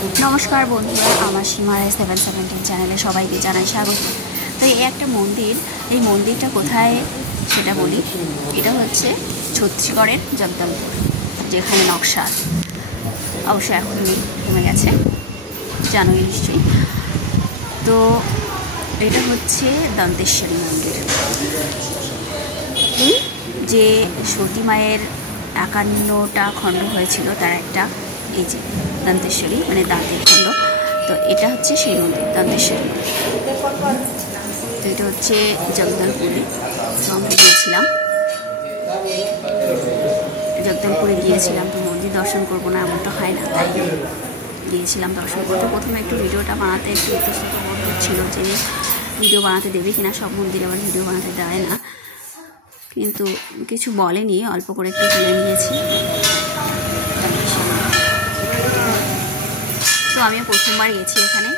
नमस्कार बंधुरा आमार सीमारा 717 चैनले सबाइके जानाई स्वागत। तो ये एक मंदिर, ये मंदिरटा कोथाय सेटा बोली। एटा होच्छे छत्तीसगढ़ेर जगदलपुर, जेखाने नक्शा अवश्य एखन कमे गेछे, जानोई निश्चयई। तो एटा होच्छे दंतेश्वरी मंदिर, जे सती मायेर 51टा खंड हयेछिल तार एकटा এই যে দন্তেশ্বরী মানে দাঁতের খণ্ড। তো এটা হচ্ছে সেই মন্দির দন্তেশ্বরী। তো এটা হচ্ছে জগদলপুরে। তো আমরা গিয়েছিলাম জগদলপুরে গিয়েছিলাম। তো মন্দির দর্শন করবো না এমন তো হয় না, তাই গিয়েছিলাম দর্শন করতে। প্রথমে একটু ভিডিওটা বানাতে একটু ইতস্তত বোধ হচ্ছিল যে ভিডিও বানাতে দেবে কিনা, সব মন্দিরে আবার ভিডিও বানাতে দেয় না, কিন্তু কিছু বলেনি, অল্প করে একটু তুলে নিয়েছি। তো আমি প্রথমবার গেছি এখানে,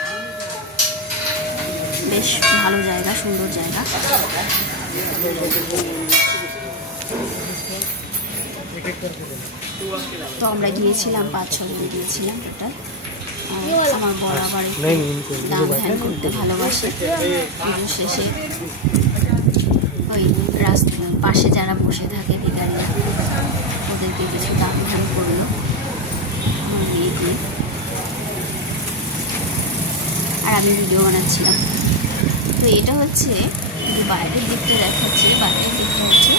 বেশ ভালো জায়গা, সুন্দর জায়গা। তো আমরা গিয়েছিলাম 5-6 জন গিয়েছিলাম টোটাল। আমার বড় আবার গান ধ্যান করতে ভালোবাসে। পুজো শেষে ওই রাস্তার পাশে যারা বসে থাকে ভিখারিরা, ওদেরকে কিছু দান ধ্যান করলো আমার মেয়েকে, আর আমি ভিডিও বানাচ্ছিলাম। তো এটা হচ্ছে বাইরের দিকটা দেখাচ্ছি, বাইরের দিকটা হচ্ছে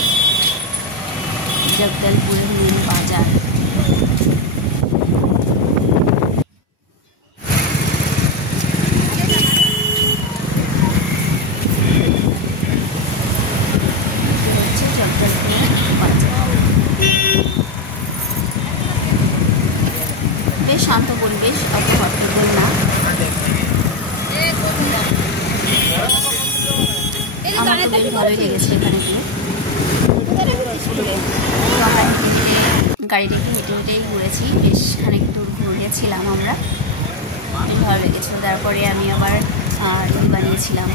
জগদলপুরের মেন বাজার। হচ্ছে জগদলপুরের বাজার, বেশ শান্ত পরিবেশ, অত হট্টগোল না। আমার তো বেশ ভালোই লেগেছে এখানে গিয়ে। আমরা গাড়ি রেখে হেঁটে হেঁটেই ঘুরেছি, বেশ খানিক দূর ঘুরেছিলাম আমরা, বেশ ভালো লেগেছে। তারপরে আমি আবার রিল বানিয়েছিলাম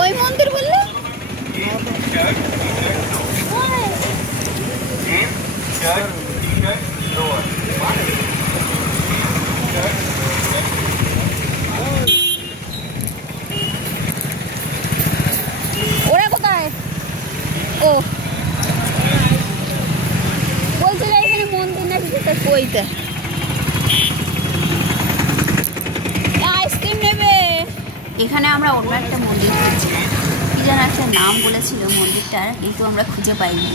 ওই মন্দির বললে ওরা কোথায়? ও বলছিল এখানে মন্দির না কিছু, কইতে আইসক্রিম নেবে। এখানে আমরা অন্য একটা মন্দির খুঁজছিলাম, কি যেন একটা নাম বলেছিল মন্দিরটার, কিন্তু আমরা খুঁজে পাইনি।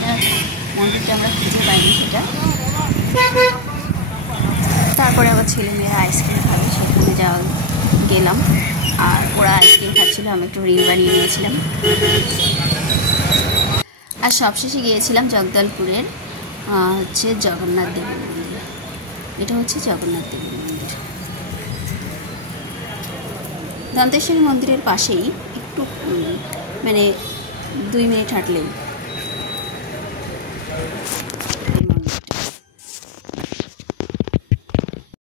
মন্দিরটা আমরা খুঁজে পাইনি সেটা। তারপরে আবার ছেলেমেয়েরা আইসক্রিম খাবে, সেখানে যাওয়া গেলাম, আর ওরা আইসক্রিম খাচ্ছিল, আমি একটু রিল বানিয়ে নিয়েছিলাম। আর সবশেষে গিয়েছিলাম জগদলপুরের হচ্ছে জগন্নাথ দেবের মন্দির। এটা হচ্ছে জগন্নাথ দেবের মন্দির, দন্তেশ্বরী মন্দিরের পাশেই, একটু মানে 2 মিনিট হাঁটলেই।